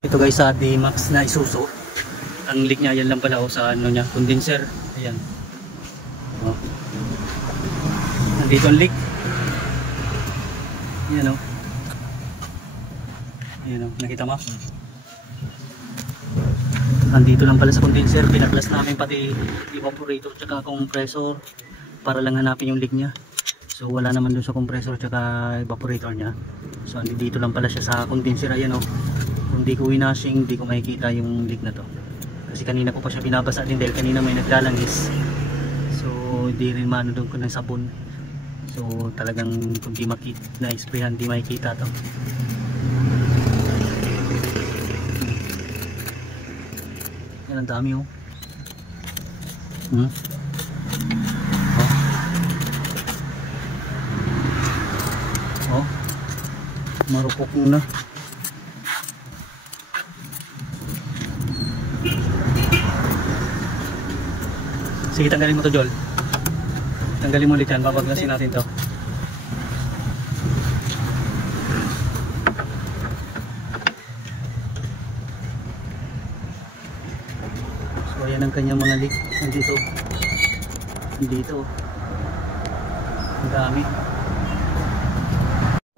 Ito guys sa D-Max na Isuzu. Ang leak niya yan lang pala sa ano niya, condenser. Ayan. Oh. Nandito ang leak. Ayan o. Ayan o, nakita mo? Nandito lang pala sa condenser. Pinaklas namin pati evaporator tsaka compressor para lang hanapin yung leak niya. So wala naman dun sa compressor tsaka evaporator niya. So dito lang pala siya sa condenser. Ayan o. Kung di ko winashing, di ko makikita yung leak na to. Kasi kanina ko pa siya binabasa din dahil kanina may naglalangis. So di rin maano doon ko ng sabon. So talagang kung di makita na sprayan, di makikita to. Yan ang dami oh. Oh. Marupok muna. Sige, tanggalin mo to, Jol. Tanggalin mo ulit yan, babaglasin natin to. So ayan ang kanyang mga leak. Nandito. Nandito. Ang dami.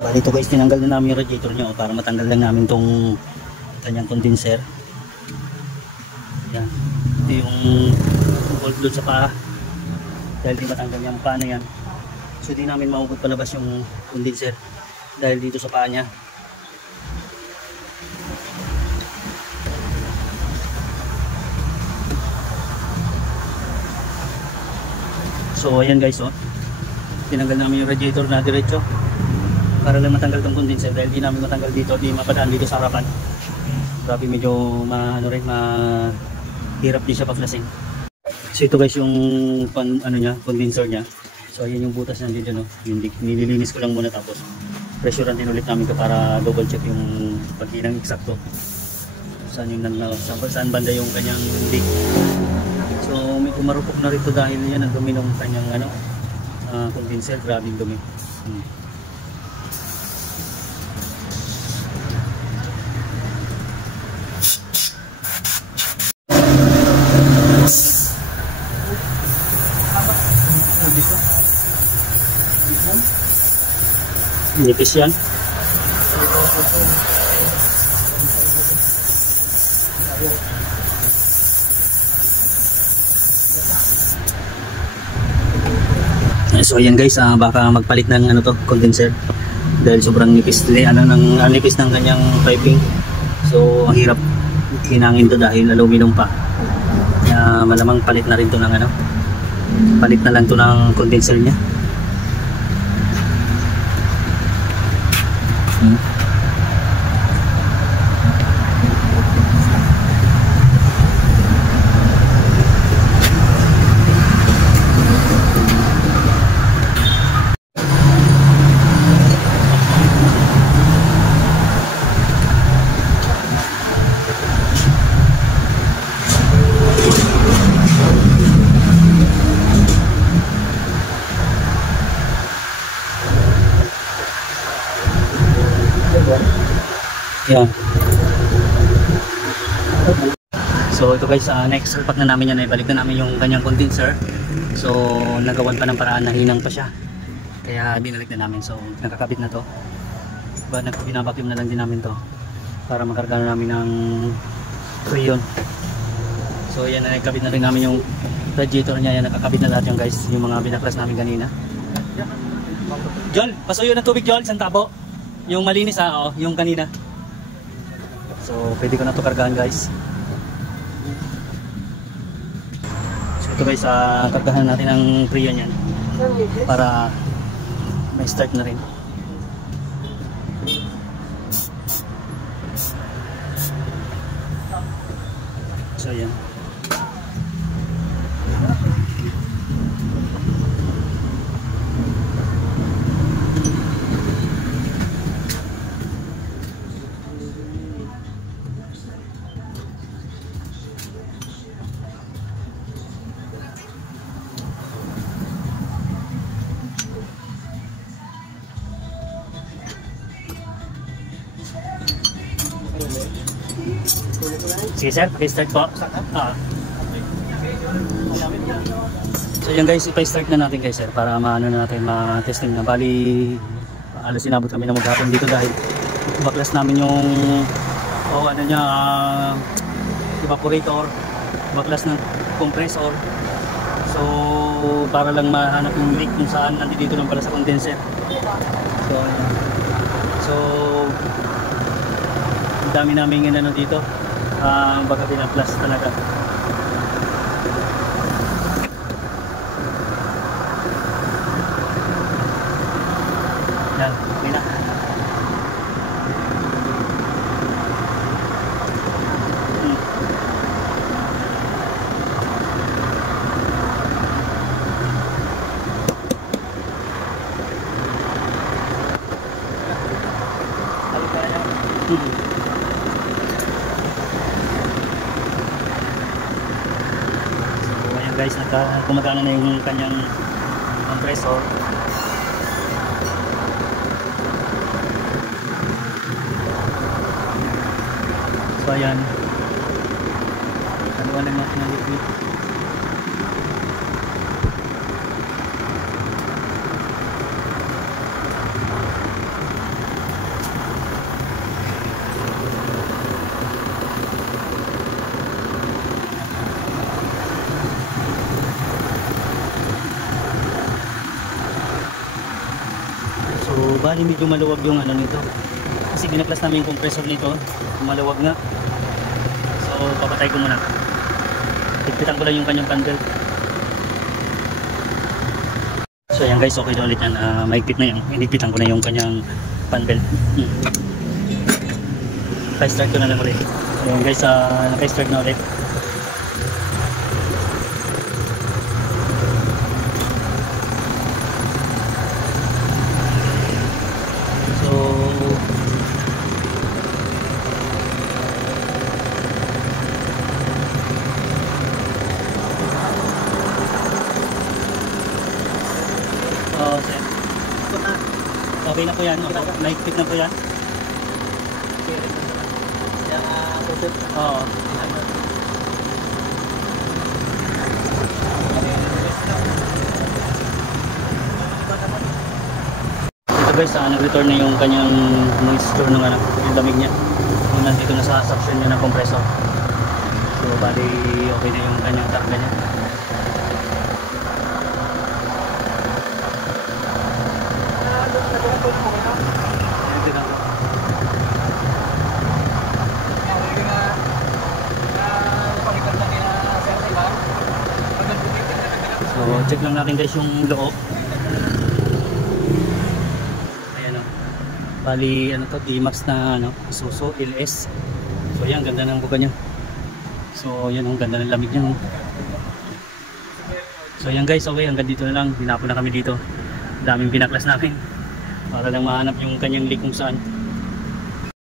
Bali ito guys, tinanggal na namin yung radiator nyo para matanggal lang namin tong kanyang condenser. Yan. Ito yung bolt doon sa paa. Dahil di matanggal yung paa na yan. So di namin mahugot palabas yung condenser dahil dito sa paa niya. So ayan guys oh. Tinanggal namin yung radiator na diretso para lang matanggal tong condenser dahil di namin matanggal dito, di mapadaan dito sa harapan. Grabe, medyo mahirap din siya pa-flushing. So ito guys yung ano niya, condenser niya. So ayan yung butas nandiyan no. Yung nililinis ko lang muna tapos pressurean din ulit namin ito para double check yung paghinang eksakto. Saan yung saan banda yung kanyang leak. So may kumarupok na rito dahil yan ang dumi ng kanyang ano condenser, grabing dumi. Nipis yan. So ayan guys, baka magpalit ng ano to, condenser dahil sobrang nipis nipis ng kanyang piping. So ang hirap hinangin to dahil aluminum pa. Malamang palit na rin to ng ano. Palit na lang to ng condenser niya. Yeah. So ito guys, next salpak na namin yan ay balik na namin yung kanyang condenser. So nagawan pa ng paraan na hinang pa siya. Kaya binalik na namin. So nakakabit na to. Binabacuum na lang din namin to para makarga na namin ng freon. So yan na, nakakabit na rin namin yung radiator niya. Yan, nakakabit na lahat yung guys, yung mga binaklas namin kanina. Jol, pasuyo ng tubig Jol, isang tabo. Yung malinis yung kanina. So pwede ko na to kargahan guys. So ito guys, kargahan natin ang freon yan para may start na rin. So yan. Sige sir, start po. So yan guys, ipa-start na natin guys sir para maano na natin, ma-testing na. Bali, alas sinabot kami na maghapon dito dahil baklas namin yung ano niya, evaporator, baklas ng compressor. So para lang mahanap yung leak kung saan, nandito lang pala sa condenser. So ang dami namin ano dito, baka pinaplas talaga. Yan, okay na. So ayan guys, gumagana na yung kanyang compressor. So ayan, natin ng liquid. So bali medyo maluwag yung ano nito, kasi binaklas namin yung compressor nito, maluwag nga. So papatay ko muna, higpitan ko lang yung kanyang candle. So ayan guys, okay na ulit yan, mahigpit na yan, hinigpitan ko na yung kanyang panbelt. Naka-start ko na lang ulit. So ayan guys, naka-start na ulit. Okay na po yan, mahigpit na po yan. Oo. Ito guys, nag-return na yung kanyang moisture ng ano, yung lamig niya. Kung nandito na sa suction niya ng compressor. So bali okay na yung kanyang karga niya. So check lang natin guys yung loob. Ayan o. Bali ano to, D-Max na ano, Isuzu LS. So ayan, ganda ng buka niya. So ayan, ang ganda ng lamig niya. So ayan guys, okay, hanggang dito na lang. Hinapon na kami dito. Daming pinaklas namin para lang mahanap yung kanyang leak kung saan.